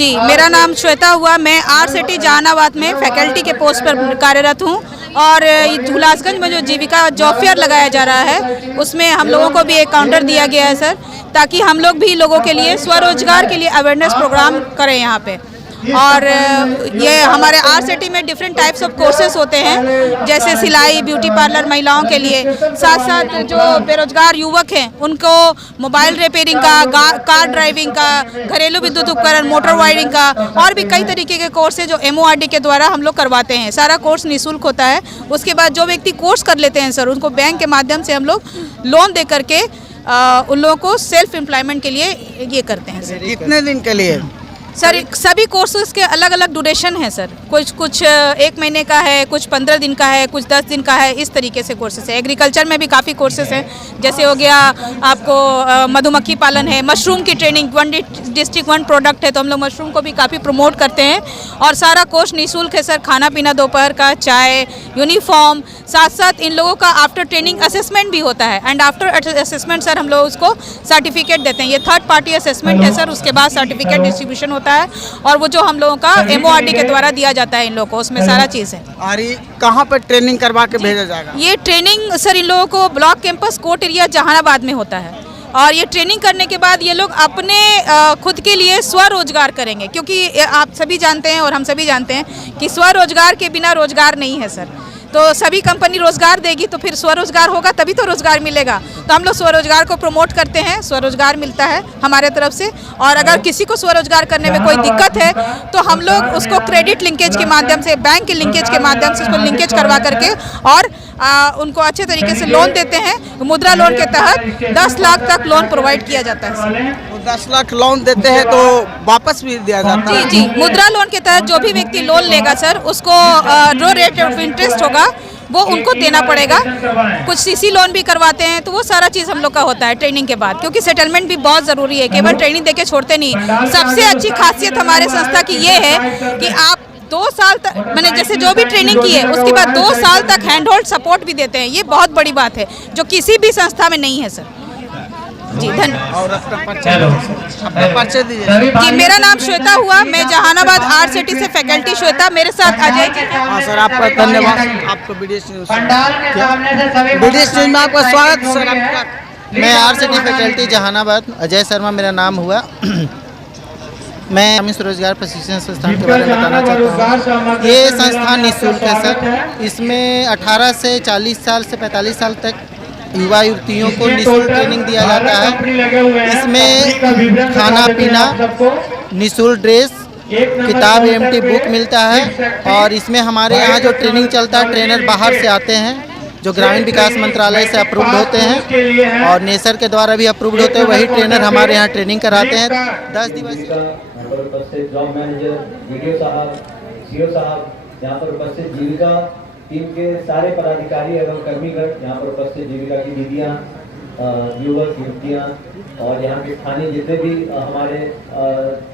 जी, मेरा नाम श्वेता हुआ। मैं RCT जहानाबाद में फैकल्टी के पोस्ट पर कार्यरत हूँ और हुलासगंज में जो जीविका जॉब फेयर लगाया जा रहा है उसमें हम लोगों को भी एक काउंटर दिया गया है सर, ताकि हम लोग भी लोगों के लिए स्वरोजगार के लिए अवेयरनेस प्रोग्राम करें यहाँ पे। और ये हमारे RCT में डिफरेंट टाइप्स ऑफ कोर्सेज होते हैं, जैसे सिलाई, ब्यूटी पार्लर महिलाओं के लिए, साथ साथ जो बेरोजगार युवक हैं उनको मोबाइल रिपेयरिंग का, कार ड्राइविंग का, घरेलू विद्युत उपकरण, मोटर वायरिंग का और भी कई तरीके के कोर्सेज जो MORD के द्वारा हम लोग करवाते हैं। सारा कोर्स निःशुल्क होता है। उसके बाद जो व्यक्ति कोर्स कर लेते हैं सर, उनको बैंक के माध्यम से हम लोग लोन दे करके उन लोगों को सेल्फ एम्प्लॉयमेंट के लिए ये करते हैं सर। कितने दिन के लिए? सर सभी कोर्सेज के अलग अलग ड्यूरेशन है सर। कुछ 1 महीने का है, कुछ 15 दिन का है, कुछ 10 दिन का है, इस तरीके से कोर्सेज है। एग्रीकल्चर में भी काफ़ी कोर्सेज हैं, जैसे हो गया आपको मधुमक्खी पालन है, मशरूम की ट्रेनिंग, 1 डिस्ट्रिक्ट 1 प्रोडक्ट है, तो हम लोग मशरूम को भी काफ़ी प्रमोट करते हैं। और सारा कोर्स निःशुल्क है सर। खाना पीना, दोपहर का चाय, यूनिफॉर्म, साथ साथ इन लोगों का आफ्टर ट्रेनिंग असेसमेंट भी होता है। एंड आफ्टर असेसमेंट सर हम लोग उसको सर्टिफिकेट देते हैं। ये 3rd पार्टी असेसमेंट है सर, उसके बाद सर्टिफिकेट डिस्ट्रीब्यूशन होता है और वो जो हम लोगों का MORD के द्वारा दिया जाता है इन लोगों को, उसमें सारा चीज़ है। और ये कहाँ पर ट्रेनिंग करवा के भेजा जाएगा? ये ट्रेनिंग सर इन लोगों को block campus court area Jehanabad में होता है। और ये ट्रेनिंग करने के बाद ये लोग अपने खुद के लिए स्वरोजगार करेंगे, क्योंकि आप सभी जानते हैं और हम सभी जानते हैं कि स्वरोजगार के बिना रोजगार नहीं है सर। तो सभी कंपनी रोजगार देगी तो फिर स्वरोजगार होगा, तभी तो रोजगार मिलेगा। तो हम लोग स्वरोजगार को प्रमोट करते हैं, स्वरोजगार मिलता है हमारे तरफ से। और अगर किसी को स्वरोजगार करने में कोई दिक्कत है तो हम लोग उसको क्रेडिट लिंकेज के माध्यम से, बैंक के लिंकेज के माध्यम से उसको लिंकेज करवा करके और उनको अच्छे तरीके से लोन देते हैं। मुद्रा लोन के तहत 10 लाख तक लोन प्रोवाइड किया जाता है सर। 10 लाख लोन देते हैं तो वापस भी दिया जाता है? जी, मुद्रा लोन के तहत जो भी व्यक्ति लोन लेगा सर, उसको जो रेट ऑफ इंटरेस्ट होगा वो उनको देना पड़ेगा। कुछ CC लोन भी करवाते हैं, तो वो सारा चीज़ हम लोग का होता है ट्रेनिंग के बाद, क्योंकि सेटलमेंट भी बहुत ज़रूरी है। केवल ट्रेनिंग देके छोड़ते नहीं। सबसे अच्छी खासियत हमारे संस्था की ये है कि आप 2 साल तक, मैंने जैसे जो भी ट्रेनिंग की है उसके बाद 2 साल तक हैंड होल्ड सपोर्ट भी देते हैं। ये बहुत बड़ी बात है जो किसी भी संस्था में नहीं है सर। जी धन्यवाद। और अपना परिचय दीजिए। जी, मेरा नाम श्वेता हुआ। मैं जहानाबाद RCT से फैकल्टी श्वेता, मेरे साथ अजय जी। हाँ सर, आपका धन्यवाद। आपको BDS न्यूज़ में आपका स्वागत सर। आपका मैं RCT फैकल्टी जहानाबाद, अजय शर्मा मेरा नाम हुआ। मैं ग्रामीण स्वरोजगार प्रशिक्षण संस्थान के बारे में बताना चाहता हूँ। ये संस्थान निःशुल्क है सर। इसमें 18 से 40 साल से 45 साल तक युवा युवतियों को निःशुल्क ट्रेनिंग दिया जाता है। इसमें खाना पीना, निःशुल्क ड्रेस, किताब MT बुक मिलता है। और इसमें हमारे यहाँ जो ट्रेनिंग चलता है, ट्रेनर बाहर से आते हैं जो ग्रामीण विकास मंत्रालय से अप्रूव्ड होते हैं और नेसर के द्वारा भी अप्रूव्ड होते हैं। वही ट्रेनर हमारे यहाँ ट्रेनिंग कराते हैं। 10 दिवसीय जॉब मैनेजर, BDO साहब, CO साहब, यहाँ पर उपस्थित जीविका टीम के सारे पदाधिकारी एवं कर्मीगण, यहाँ पर उपस्थित जीविका की दीदियाँ, युवक युवतियाँ और यहाँ के स्थानीय जितने भी हमारे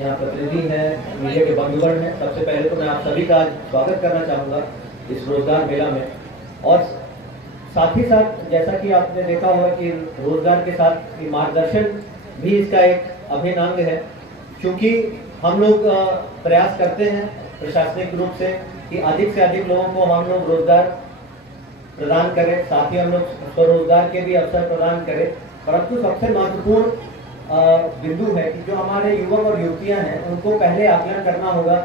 यहाँ प्रतिनिधि हैं, मीडिया के बंधुगण हैं, सबसे पहले तो मैं आप सभी का स्वागत करना चाहूँगा इस रोजगार मेला में। और साथ ही साथ जैसा कि आपने देखा होगा कि रोजगार के साथ मार्गदर्शन भी इसका एक अभिन्न अंग है, क्योंकि हम लोग प्रयास करते हैं प्रशासनिक रूप से कि अधिक से अधिक लोगों को हम लोग रोजगार प्रदान करें, साथ ही हम लोग स्वरोजगार के भी अवसर प्रदान करें। परंतु सबसे महत्वपूर्ण बिंदु है कि जो हमारे युवक और युवतियां हैं उनको पहले आकलन करना होगा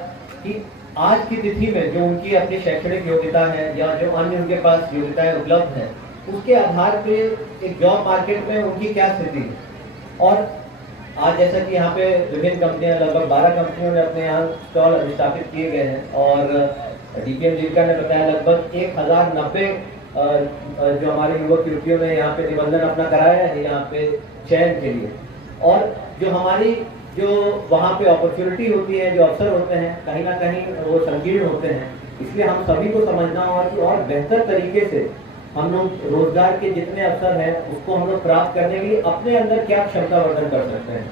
कि आज की तिथि में जो उनकी अपनी शैक्षणिक योग्यता है या जो अन्य उनके पास योग्यताएं उपलब्ध हैं, उसके आधार पे एक जॉब मार्केट में उनकी क्या स्थिति है। और आज जैसा कि यहाँ पे विभिन्न कंपनियां, लगभग 12 कंपनियों ने अपने यहाँ स्टॉल स्थापित किए गए हैं और DPM जीविका ने बताया लगभग 1090 जो हमारे युवक युवतियों ने यहाँ पे निबंधन अपना कराया है यहाँ पे चयन के लिए। और जो हमारी जो वहाँ पे अपॉर्चुनिटी होती है, जो अवसर होते हैं, कहीं ना कहीं वो संकीर्ण होते हैं। इसलिए हम सभी को समझना होगा कि और बेहतर तरीके से हम लोग रोजगार के जितने अवसर हैं उसको हम लोग प्राप्त करने के लिए अपने अंदर क्या क्षमता वर्धन कर सकते हैं।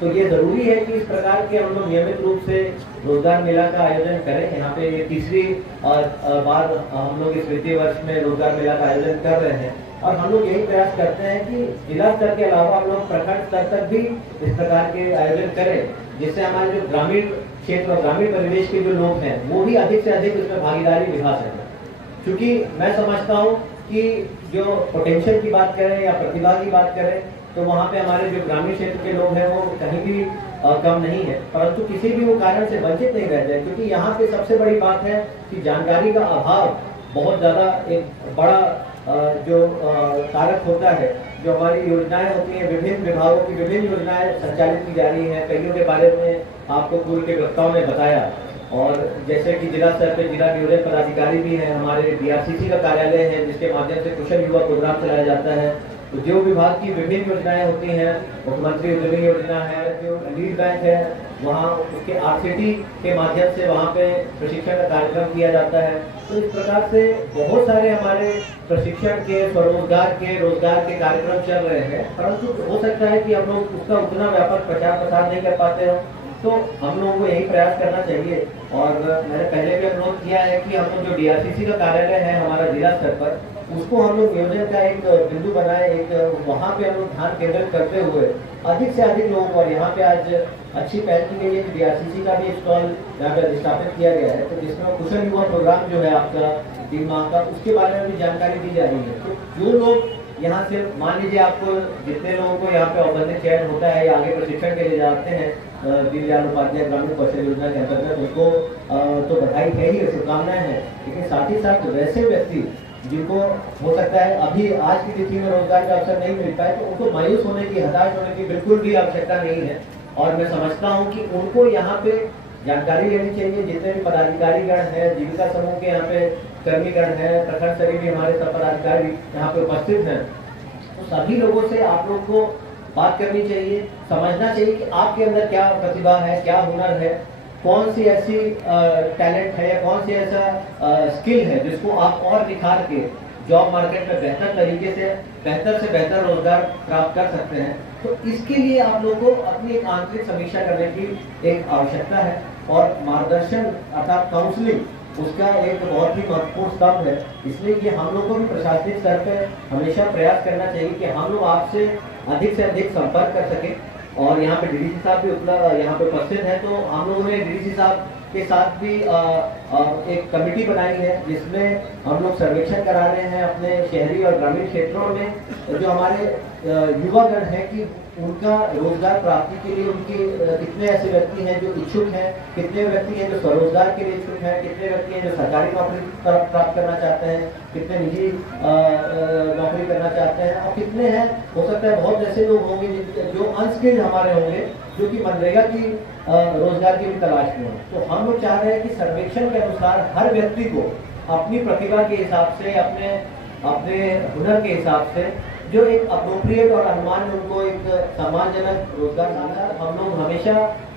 तो ये जरूरी है कि इस प्रकार के हम लोग नियमित रूप से रोजगार मेला का आयोजन करें। यहाँ पे ये 3री बार हम लोग इस वित्तीय वर्ष में रोजगार मेला का आयोजन कर रहे हैं। और हम लोग यही प्रयास करते हैं कि जिला स्तर के अलावा हम लोग प्रखंड स्तर तक भी इस प्रकार के आयोजन करें, जिससे हमारे जो ग्रामीण क्षेत्र और ग्रामीण परिवेश के जो लोग हैं वो भी अधिक से अधिक उसमें भागीदारी निभा सकें। क्योंकि मैं समझता हूँ कि जो पोटेंशियल की बात करें या प्रतिभा की बात करें तो वहाँ पे हमारे जो ग्रामीण क्षेत्र के लोग हैं वो कहीं भी कम नहीं है, परंतु किसी भी वो कारण से वंचित नहीं रह जाए। क्योंकि यहाँ पे सबसे बड़ी बात है कि जानकारी का अभाव बहुत ज़्यादा एक बड़ा जो कारक होता है। जो हमारी योजनाएं होती हैं, विभिन्न विभागों की विभिन्न योजनाएं संचालित की जा रही हैं, कईयों के बारे में आपको पूर्व के वक्ताओं ने बताया। और जैसे कि जिला स्तर पे जिला नियोजन पदाधिकारी भी हैं, हमारे DRCC का कार्यालय है जिसके माध्यम से कुशल युवा प्रोग्राम चलाया जाता है। उद्योग विभाग की विभिन्न योजनाएं होती हैं, मुख्यमंत्री उद्यमी योजना है, जो लीड बैंक है वहाँ उसके RCT के माध्यम से वहाँ पे प्रशिक्षण का कार्यक्रम किया जाता है। तो इस प्रकार से बहुत सारे हमारे प्रशिक्षण के, स्वरोजगार के, रोजगार के कार्यक्रम चल रहे हैं, परंतु हो सकता है कि हम लोग उसका उतना व्यापक प्रचार प्रसार नहीं कर पाते हो। तो हम लोगों को यही प्रयास करना चाहिए। और मैंने पहले भी अनुरोध किया है कि हम लोग जो DRCC का कार्यालय है हमारा जिला स्तर पर, उसको हम लोग नियोजन का एक बिंदु बनाए, एक वहाँ पे हम लोग ध्यान केंद्रित करते हुए अधिक से अधिक लोगों को। और यहाँ पे आज अच्छी पहल की गई है कि DRCC का भी स्टॉल यहाँ पे स्थापित किया गया है, तो जिसमें कुशल युवा प्रोग्राम जो है आपका 3 माह का, उसके बारे में भी जानकारी दी जा रही है। तो जो लोग यहाँ से मान लीजिए आपको जितने लोगों को यहाँ पे औपचारिक चयन होता है या आगे प्रशिक्षण के लिए जाते हैं दीनदयाल उपाध्याय ग्रामीण कौशल योजना के अंतर्गत, उनको तो बधाई है ही, शुभकामनाएं हैं। लेकिन साथ ही साथ वैसे व्यक्ति जिनको हो सकता है अभी आज की तिथि में रोजगार का अवसर नहीं मिलता है, तो उनको मायूस होने की, हताश होने की बिल्कुल भी आवश्यकता नहीं है। और मैं समझता हूँ कि उनको यहाँ पे जानकारी लेनी चाहिए। जितने भी पदाधिकारीगण हैं, जीविका समूह के यहाँ पे कर्मीगण हैं, प्रखंड स्तरीय भी हमारे सब पदाधिकारी यहाँ पे उपस्थित हैं, तो सभी लोगों से आप लोग को बात करनी चाहिए, समझना चाहिए कि आपके अंदर क्या प्रतिभा है, क्या हुनर है, कौन सी ऐसी टैलेंट है या कौन सी ऐसा स्किल है जिसको आप और निखार के जॉब मार्केट में बेहतर तरीके से बेहतर रोजगार प्राप्त कर सकते हैं। तो इसके लिए आप लोगों को अपनी एक आंतरिक समीक्षा करने की एक आवश्यकता है। और मार्गदर्शन अर्थात काउंसलिंग उसका एक बहुत ही महत्वपूर्ण स्तंभ है। इसलिए कि हम लोग को भी प्रशासनिक स्तर पर हमेशा प्रयास करना चाहिए कि हम लोग आपसे अधिक से अधिक संपर्क कर सकें। और यहाँ पे DDC साहब भी यहाँ पे उपस्थित हैं, तो हम लोगों ने DDC साहब के साथ भी एक कमेटी बनाई है जिसमें हम लोग सर्वेक्षण करा रहे हैं अपने शहरी और ग्रामीण क्षेत्रों में जो हमारे युवागण हैं कि उनका रोजगार प्राप्ति के लिए उनके कितने ऐसे व्यक्ति हैं जो इच्छुक हैं, कितने व्यक्ति हैं जो स्वरोजगार के लिए इच्छुक हैं, कितने व्यक्ति हैं जो सरकारी नौकरी प्राप्त करना चाहते हैं, कितने निजी नौकरी करना चाहते हैं, और कितने हैं, हो सकता है बहुत ऐसे लोग होंगे जो अनस्किल्ड हमारे होंगे, जो कि मनरेगा की रोजगार की भी तलाश में हो। तो हम लोग चाह रहे हैं कि सर्वेक्षण के अनुसार हर व्यक्ति को अपनी प्रतिभा के हिसाब से, अपने हुनर के हिसाब से जो एक अप्रोप्रिएट और अनुमान में उनको एक सम्मानजनक रोजगार मिलता। हम लोग हमेशा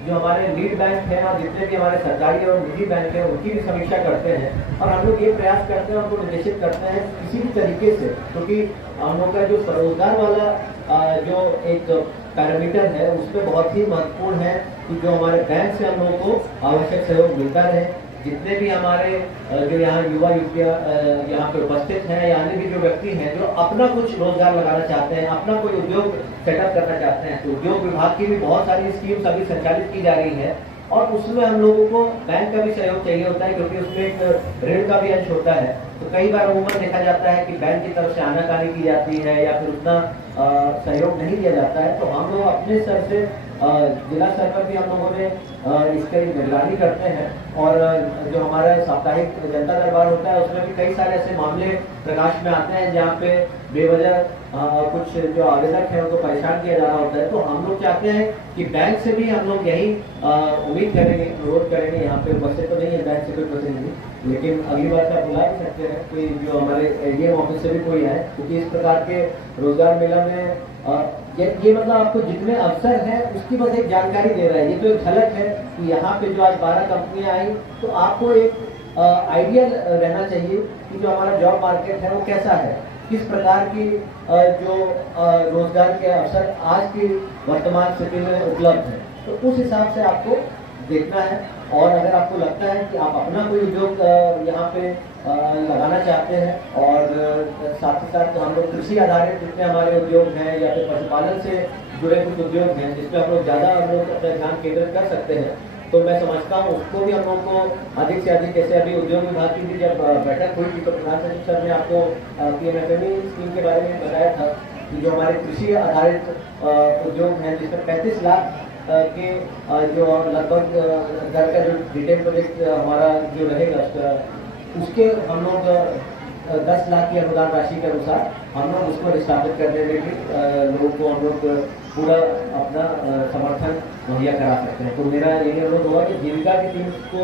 जो हमारे लीड बैंक हैं और जितने भी हमारे सरकारी और निजी बैंक हैं उनकी भी समीक्षा करते हैं। और हम लोग ये प्रयास करते हैं, उनको निर्देशित करते हैं किसी भी तरीके से, क्योंकि हम लोग का जो स्वरोजगार वाला जो एक पैरामीटर है उसमें बहुत ही महत्वपूर्ण है कि जो हमारे बैंक से हम लोगों को आवश्यक सहयोग मिलता रहे। जितने भी हमारे जो यहाँ युवा युवतियाँ यहाँ पे उपस्थित हैं या अन्य भी जो व्यक्ति हैं जो अपना कुछ रोजगार लगाना चाहते हैं, अपना कोई उद्योग सेटअप करना चाहते हैं, तो उद्योग विभाग की भी बहुत सारी स्कीम्स अभी संचालित की जा रही है। और उसमें हम लोगों को बैंक का भी सहयोग चाहिए होता है, क्योंकि उसमें एक ऋण का भी अंश होता है। तो कई बार अमूमन देखा जाता है कि बैंक की तरफ से आनाकानी की जाती है या फिर उतना सहयोग नहीं दिया जाता है। तो हम लोग अपने स्तर से जिला स्तर पर भी हम लोगों ने इसकी निगरानी करते हैं। और जो हमारा साप्ताहिक जनता दरबार होता है उसमें भी कई सारे ऐसे मामले प्रकाश में आते हैं जहाँ पे बेवजह कुछ जो आवेदक हैं उनको परेशान किया जा रहा होता है। तो हम लोग चाहते हैं कि बैंक से भी हम लोग यही उम्मीद करेंगे, अनुरोध करेंगे। यहाँ पे उपस्थित तो नहीं है बैंक से कोई प्रतिनिधि, लेकिन अगली बार से आप बुला भी सकते हैं कोई जो हमारे ADM ऑफिस से भी कोई है, क्योंकि इस प्रकार के रोजगार मेला में ये मतलब आपको जितने अवसर हैं उसकी बस एक जानकारी दे रहा है। ये तो एक झलक है कि यहाँ पे जो आज 12 कंपनियां आई, तो आपको एक आइडिया रहना चाहिए कि जो हमारा जॉब मार्केट है वो कैसा है, किस प्रकार की जो रोजगार के अवसर आज की वर्तमान स्थिति में उपलब्ध है। तो उस हिसाब से आपको देखना है। और अगर आपको लगता है कि आप अपना कोई उद्योग यहाँ पे लगाना चाहते हैं। और साथ ही साथ हम लोग कृषि आधारित जितने हमारे उद्योग हैं या फिर पशुपालन से जुड़े कुछ उद्योग हैं जिसमें हम लोग ज़्यादा हम लोग अपना ध्यान केंद्रित कर सकते हैं, तो मैं समझता हूँ उसको भी हम लोग को अधिक से अधिक, जैसे अभी उद्योग विभाग की भी जब बैठक हुई थी तो प्रधान सचिव सर ने आपको PMFME स्कीम के बारे में बताया था कि जो हमारे कृषि आधारित उद्योग हैं जिसमें 35 लाख के जो लगभग घर का जो डिटेल प्रोजेक्ट हमारा जो रहेगा उसके हम लोग 10 लाख की अनुदान राशि के अनुसार हम लोग उसको स्थापित करने में भी लोगों को हम लोग पूरा अपना समर्थन मुहैया करा सकते हैं। तो मेरा यही अनुरोध होगा कि जीविका की टीम को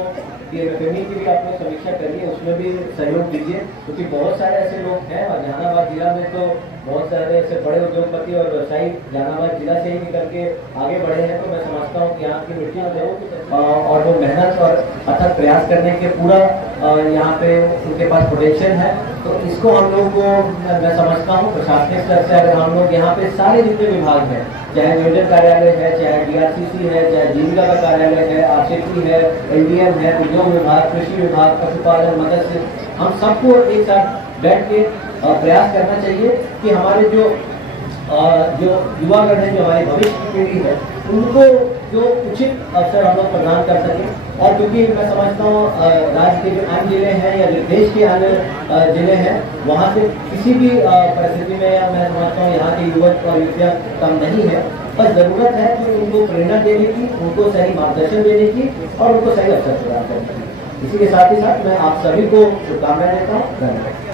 PMFME की भी आप लोग समीक्षा करिए, उसमें भी सहयोग दीजिए, क्योंकि बहुत सारे ऐसे लोग हैं और जहानाबाद जिला में तो बहुत सारे ऐसे बड़े उद्योगपति और व्यवसायी जहानाबाद जिला से ही निकल के आगे बढ़े हैं। तो मैं समझता हूँ कि यहाँ की मिट्टी में और वो मेहनत और अथक प्रयास करने के पूरा यहाँ पे उनके पास पोटेंशियल है। तो इसको हम लोग को मैं समझता हूँ प्रशासनिक स्तर से अगर हम लोग यहाँ पे सारे जितने विभाग हैं, चाहे नियोजन कार्यालय है, चाहे DRCC है, चाहे जीविका का कार्यालय है, RCT है, LDM है, उद्योग विभाग, कृषि विभाग, पशुपालन, मत्स्य, हम सबको एक साथ बैठ के प्रयास करना चाहिए कि हमारे जो युवागण है, जो हमारी भविष्य की पीढ़ी है, उनको जो उचित अवसर हम लोग प्रदान कर सकें। और क्योंकि मैं समझता हूँ राज्य के जो अन्य जिले हैं या देश के अन्य जिले हैं, वहाँ से किसी भी परिस्थिति में या मैं समझता हूँ यहाँ के युवक और युवतियाँ कम नहीं है। बस ज़रूरत है कि उनको प्रेरणा देने की, उनको सही मार्गदर्शन देने की और उनको सही अवसर प्रदान करने की। इसी के साथ ही साथ मैं आप सभी को शुभकामनाएं देता हूँ। धन्यवाद।